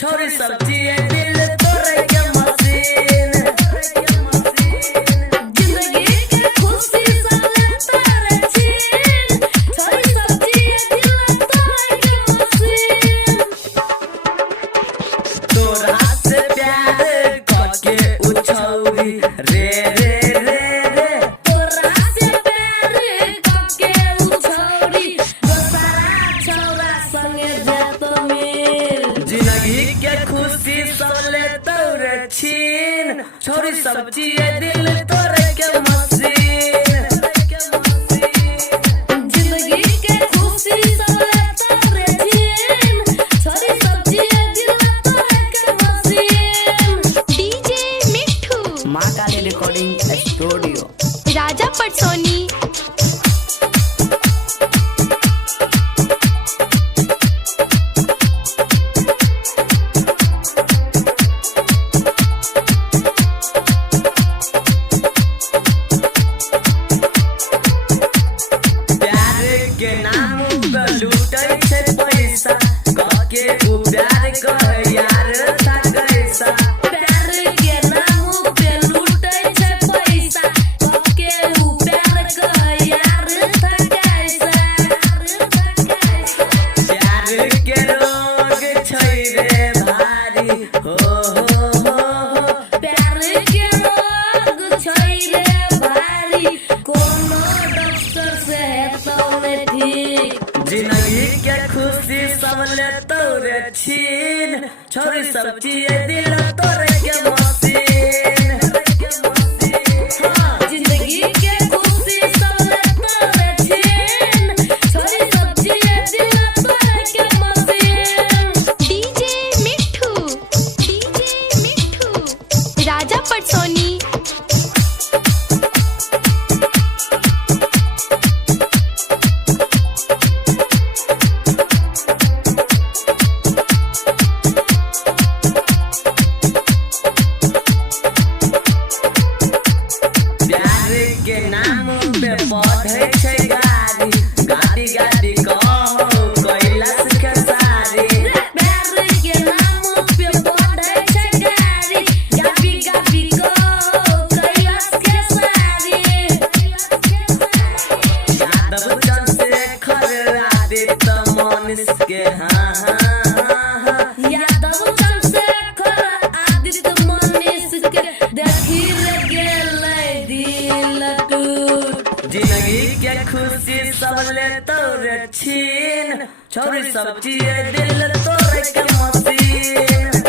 छोरी सब्जी दिल तोरे के मसीन जिंदगी के खुशी साले तारे छीन छोरी सब्जी दिल तोरे के मसीन तोरा से प्यार करके उछौरी रे रे रे रे तोरा से प्यार करके उछौरी दोसरा छौरा संगे जातो मिल जिंदगी के खुशी सबले तोरे छीन छोरी सब्जी दिल तोरे के मसीन जिंदगी के खुशी सबले तोरे छीन छोरी सब्जी दिल तोरे के मसीन डीजे मिठू माँ काली रिकॉर्डिंग स्टूडियो राजा पटसोनी के नाम पे लूटे छे पैसा कके उ प्यार कर यार था कैसा प्यार के नाम पे लूटे छे पैसा कके उ प्यार कर यार था कैसा प्यार के रोग छै रे भारी हो प्यार के रोग छै रे भारी कोनो डॉक्टर से जिंदगी के खुशी सबले तोरे छीन छोरी सब्जी दिल तोरे के मसीन जिंदगी के खुशी सबले तोरे छीन छोरी सब्जी दिल तोरे के मसीन डीजे मिठू राजा पटसोनी के नाम पे पढ़े छे गाड़ी गाड़ी गाड़ी कहो कैलाश के सारी प्यार के नाम पे पढ़े छे गाड़ी गाड़ी गाड़ी कहो कैलाश के सारी यादव चंद्रशेखर आदित्य मनीष के हाँ यादव चंद्रशेखर आदित्य मनीष के देखी रे गेलै दिल जिंदगी के खुशी सबले तोरे छीन छोरी सब्जी दिल तोरे के मसीन